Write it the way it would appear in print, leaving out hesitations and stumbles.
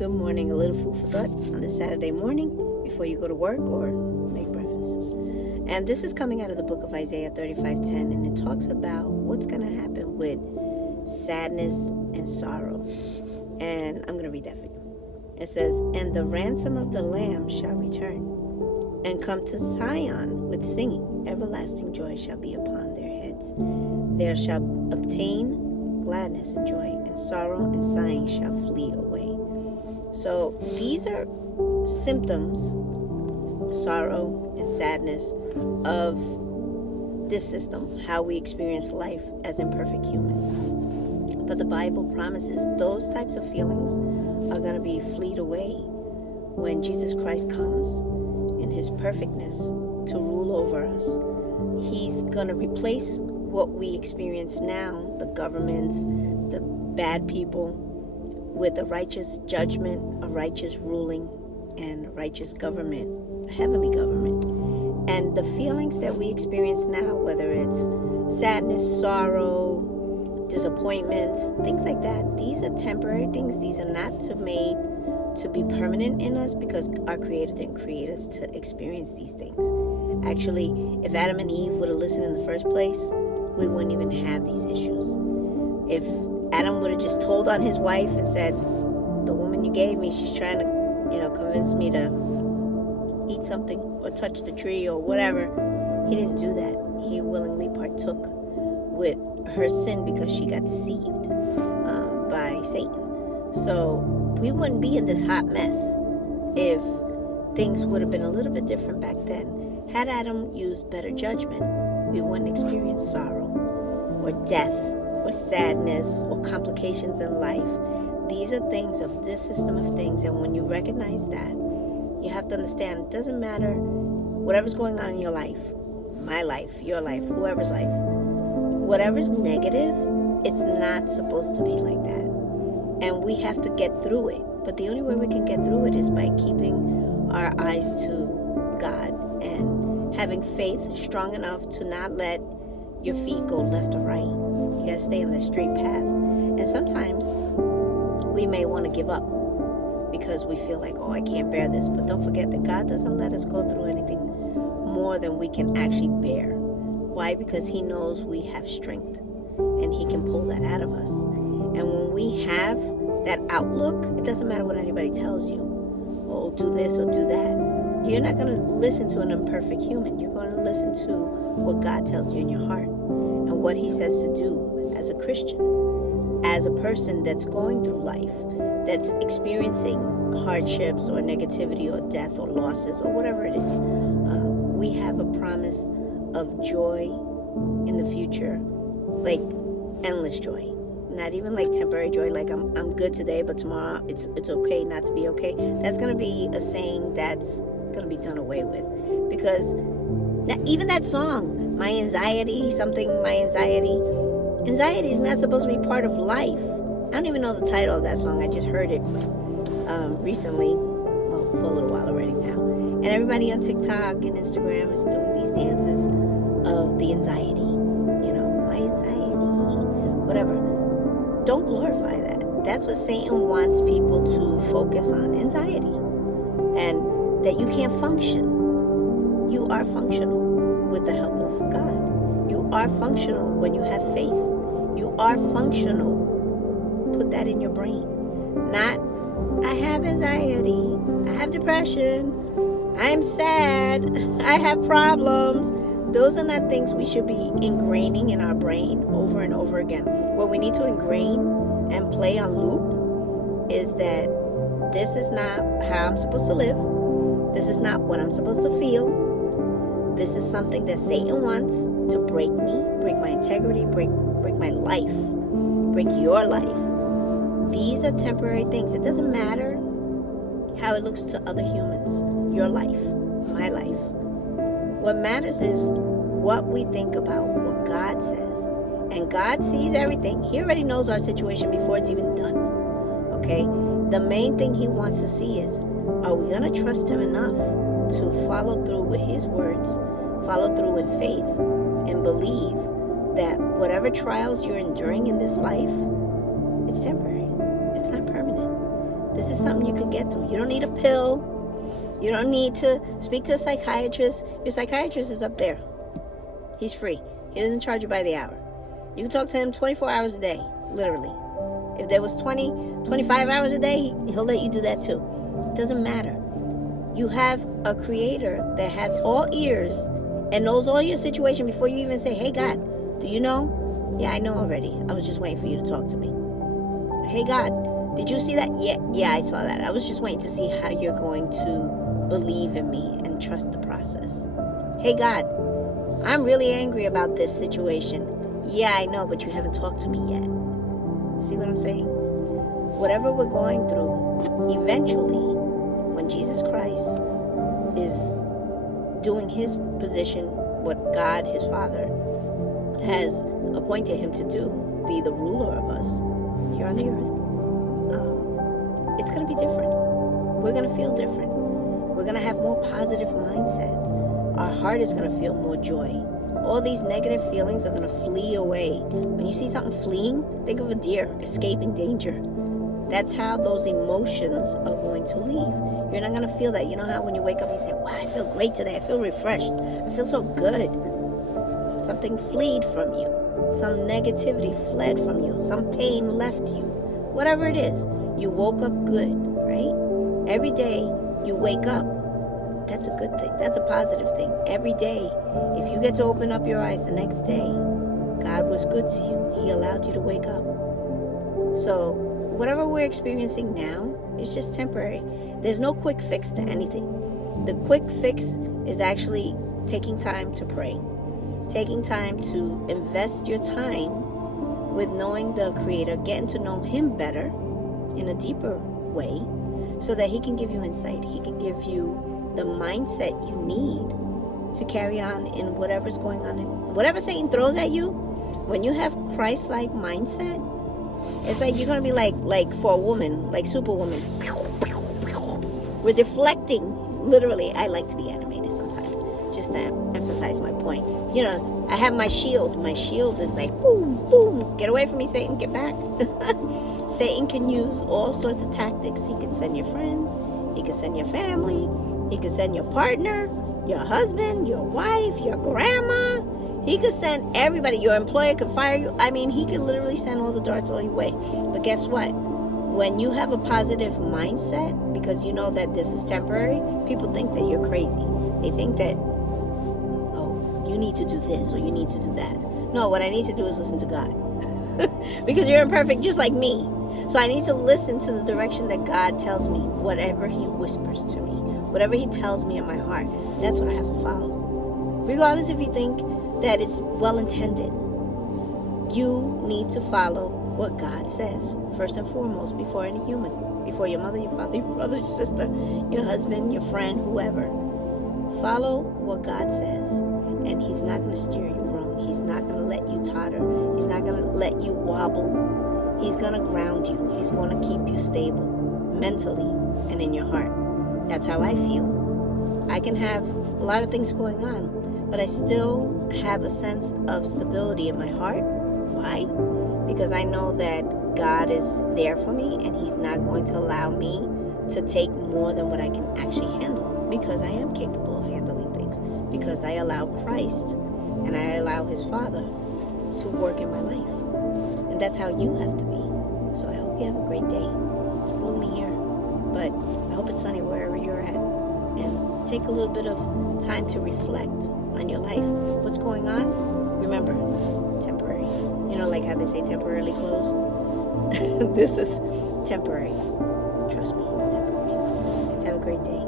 Good morning, a little food for thought on this Saturday morning before you go to work or make breakfast. And this is coming out of the book of Isaiah 35:10, and it talks about what's going to happen with sadness and sorrow. And I'm going to read that for you. It says, "And the ransom of the Lamb shall return, and come to Zion with singing. Everlasting joy shall be upon their heads. There shall obtain gladness and joy, and sorrow and sighing shall flee away." So these are symptoms, sorrow and sadness, of this system, how we experience life as imperfect humans. But the Bible promises those types of feelings are going to be fleed away when Jesus Christ comes in his perfectness to rule over us. He's going to replace what we experience now, the governments, the bad people, with a righteous judgment, a righteous ruling, and a righteous government, a heavenly government. And the feelings that we experience now, whether it's sadness, sorrow, disappointments, things like that, these are temporary things. These are not made to be permanent in us, because our Creator didn't create us to experience these things. Actually, if Adam and Eve would have listened in the first place, we wouldn't even have these issues. If Adam would have just told on his wife and said, "The woman you gave me, she's trying to, convince me to eat something or touch the tree or whatever," he didn't do that. He willingly partook with her sin because she got deceived by Satan. So we wouldn't be in this hot mess if things would have been a little bit different back then. Had Adam used better judgment, we wouldn't experience sorrow or death or sadness or complications in life. These are things of this system of things, and when you recognize that, you have to understand it doesn't matter whatever's going on in your life, my life, your life, whoever's life, whatever's negative, it's not supposed to be like that. And we have to get through it. But the only way we can get through it is by keeping our eyes to God and having faith strong enough to not let your feet go left or right. You gotta stay on the straight path. And sometimes we may want to give up because we feel like, I can't bear this. But don't forget that God doesn't let us go through anything more than we can actually bear. Why? Because he knows we have strength and he can pull that out of us. And when we have that outlook, it doesn't matter what anybody tells you. Oh, do this or do that. You're not going to listen to an imperfect human. You're going to listen to what God tells you in your heart and what he says to do as a Christian, as a person that's going through life, that's experiencing hardships or negativity or death or losses or whatever it is. We have a promise of joy in the future, like endless joy. Not even like temporary joy, like I'm good today, but tomorrow it's okay not to be okay. That's going to be a saying that's going to be done away with, because even that song, anxiety is not supposed to be part of life. I don't even know the title of that song. I just heard it recently, for a little while already now. And everybody on TikTok and Instagram is doing these dances of the anxiety. My anxiety, whatever. Don't glorify that. That's what Satan wants people to focus on, anxiety. And that you can't function. You are functional with the help of God. You are functional when you have faith. You are functional. Put that in your brain. Not, I have anxiety, I have depression, I am sad, I have problems. Those are not things we should be ingraining in our brain over and over again. What we need to ingrain and play on loop is that this is not how I'm supposed to live. This is not what I'm supposed to feel. This is something that Satan wants to break me, break my integrity, break my life, break your life. These are temporary things. It doesn't matter how it looks to other humans. Your life, my life. What matters is what we think about what God says. And God sees everything. He already knows our situation before it's even done. Okay? The main thing he wants to see is, are we going to trust him enough to follow through with his words, follow through in faith, and believe that whatever trials you're enduring in this life, it's temporary. It's not permanent. This is something you can get through. You don't need a pill. You don't need to speak to a psychiatrist. Your psychiatrist is up there. He's free. He doesn't charge you by the hour. You can talk to him 24 hours a day, literally. If there was 25 hours a day, he'll let you do that too. It doesn't matter. You have a creator that has all ears and knows all your situation before you even say, hey, God, do you know? Yeah, I know already. I was just waiting for you to talk to me. Hey, God, did you see that? Yeah, I saw that. I was just waiting to see how you're going to believe in me and trust the process. Hey, God, I'm really angry about this situation. Yeah, I know, but you haven't talked to me yet. See what I'm saying? Whatever we're going through, eventually, when Jesus Christ is doing his position, what God, his Father, has appointed him to do, be the ruler of us here on the earth, it's going to be different. We're going to feel different. We're going to have more positive mindsets. Our heart is going to feel more joy. All these negative feelings are going to flee away. When you see something fleeing, think of a deer escaping danger. That's how those emotions are going to leave. You're not going to feel that. You know how when you wake up and you say, wow, I feel great today. I feel refreshed. I feel so good. Something fled from you. Some negativity fled from you. Some pain left you. Whatever it is, you woke up good, right? Every day you wake up, that's a good thing. That's a positive thing. Every day, if you get to open up your eyes the next day, God was good to you. He allowed you to wake up. So whatever we're experiencing now is just temporary. There's no quick fix to anything. The quick fix is actually taking time to pray. Taking time to invest your time with knowing the Creator, getting to know Him better in a deeper way so that He can give you insight. He can give you the mindset you need to carry on in whatever's going on. Whatever Satan throws at you, when you have Christ-like mindset, it's like you're going to be like for a woman, like Superwoman. We're deflecting. Literally, I like to be animated sometimes, just to emphasize my point. You know, I have my shield. My shield is like, boom, boom. Get away from me, Satan. Get back. Satan can use all sorts of tactics. He can send your friends. He can send your family. He can send your partner, your husband, your wife, your grandma. He could send everybody. Your employer could fire you. I mean, he could literally send all the darts all your way. But guess what? When you have a positive mindset, because you know that this is temporary, people think that you're crazy. They think that, oh, you need to do this or you need to do that. No, what I need to do is listen to God. Because you're imperfect just like me. So I need to listen to the direction that God tells me, whatever He whispers to me, whatever He tells me in my heart. That's what I have to follow. Regardless if you think that it's well-intended, you need to follow what God says, first and foremost, before any human, before your mother, your father, your brother, your sister, your husband, your friend, whoever. Follow what God says, and He's not going to steer you wrong. He's not going to let you totter. He's not going to let you wobble. He's going to ground you. He's going to keep you stable mentally and in your heart. That's how I feel. I can have a lot of things going on, but I still have a sense of stability in my heart. Why? Because I know that God is there for me and He's not going to allow me to take more than what I can actually handle, because I am capable of handling things, because I allow Christ and I allow His Father to work in my life. And that's how you have to be. So I hope you have a great day. It's gloomy here, but I hope it's sunny wherever you're at. And take a little bit of time to reflect on your life. What's going on? Remember, temporary. You know, like how they say temporarily closed? This is temporary. Trust me, it's temporary. Have a great day.